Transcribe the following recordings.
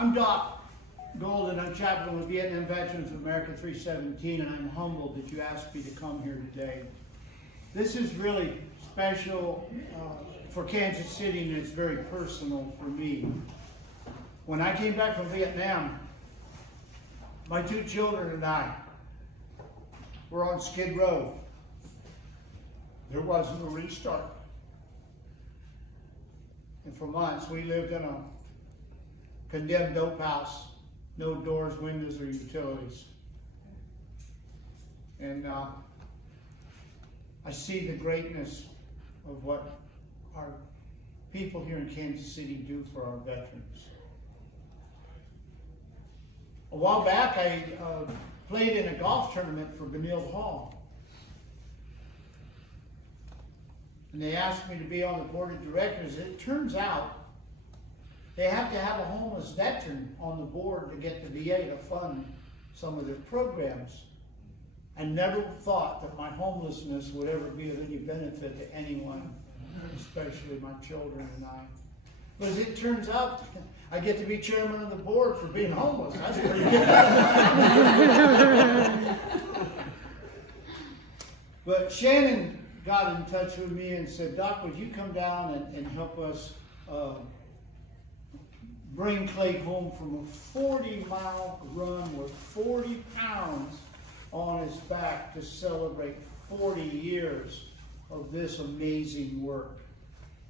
I'm Doc Golden. I'm chaplain with Vietnam Veterans of America 317, and I'm humbled that you asked me to come here today. This is really special for Kansas City, and it's very personal for me. When I came back from Vietnam, my 2 children and I were on Skid Row. There wasn't a restart. And for months, we lived in a condemned dope house, no doors, windows, or utilities. And I see the greatness of what our people here in Kansas City do for our veterans. A while back, I played in a golf tournament for Benilde Hall. And they asked me to be on the board of directors. It turns out they have to have a homeless veteran on the board to get the VA to fund some of their programs. I never thought that my homelessness would ever be of any benefit to anyone, especially my children and I. But as it turns out, I get to be chairman of the board for being homeless. That's pretty good. But Shannon got in touch with me and said, Doc, would you come down and help us bring Clay home from a 40-mile run with 40 pounds on his back to celebrate 40 years of this amazing work.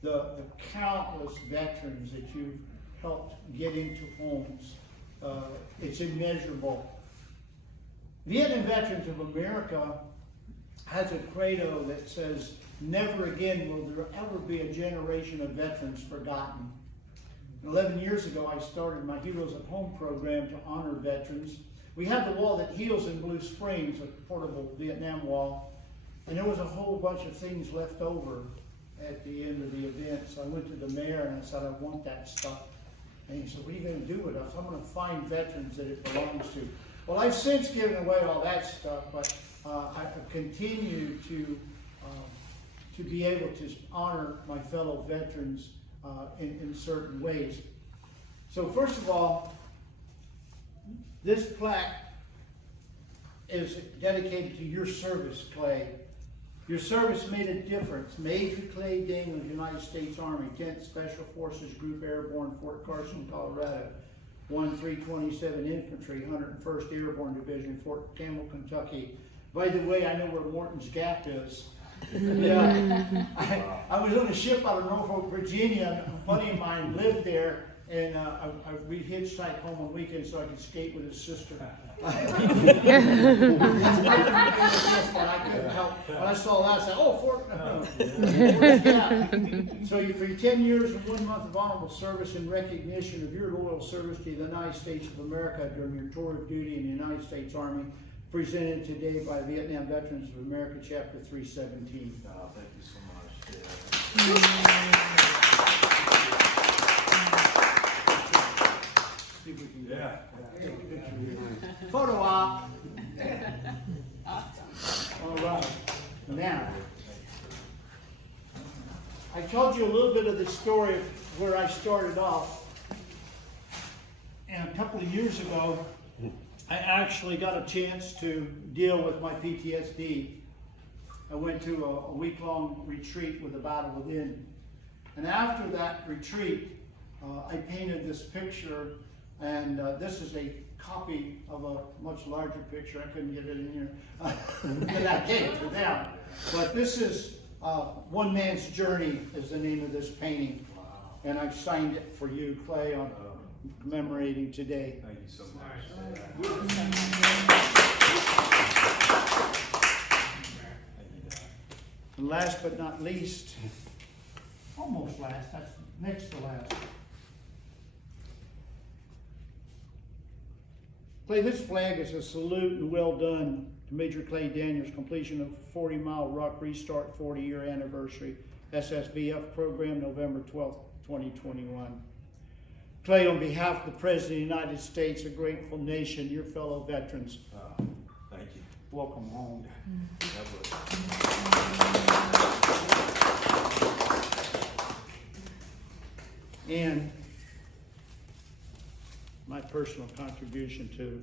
The countless veterans that you've helped get into homes, it's immeasurable. Vietnam Veterans of America has a credo that says, never again will there ever be a generation of veterans forgotten. 11 years ago, I started my Heroes at Home program to honor veterans. We have the wall that heals in Blue Springs, a portable Vietnam wall, and there was a whole bunch of things left over at the end of the event. So I went to the mayor and I said, I want that stuff. And he said, what are you going to do with it? I said, I'm going to find veterans that it belongs to. Well, I've since given away all that stuff, but I continue to be able to honor my fellow veterans in certain ways. So first of all, this plaque is dedicated to your service, Clay. Your service made a difference. Major Clay Daniels, United States Army, 10th Special Forces Group Airborne, Fort Carson, Colorado. 1327 Infantry, 101st Airborne Division, Fort Campbell, Kentucky. By the way, I know where Morton's Gap is. Yeah, I was on a ship out of Norfolk, Virginia. A buddy of mine lived there, and we hitchhiked home on weekends so I could skate with his sister. I couldn't help. When I saw that, I said, "Oh, Fort Gap." So for your 10 years and 1 month of honorable service in recognition of your loyal service to the United States of America during your tour of duty in the United States Army, presented today by Vietnam Veterans of America, Chapter 317. Oh, thank you so much. See if we can Yeah. take a picture here. Photo op. All right. Now, I told you a little bit of the story of where I started off. And a couple of years ago, I actually got a chance to deal with my PTSD. I went to a week-long retreat with the Battle Within. And after that retreat, I painted this picture, and this is a copy of a much larger picture. I couldn't get it in here that I gave to them. But this is One Man's Journey is the name of this painting. And I've signed it for you, Clay, on commemorating today. Thank you so much. And last but not least, almost last, that's next to last. Clay, this flag is a salute and well done to Major Clay Daniels' completion of 40-mile ruck restart 40-year anniversary SSVF program, November 12th, 2021. Clay, on behalf of the President of the United States, a grateful nation, your fellow veterans, Thank you. welcome home. And my personal contribution to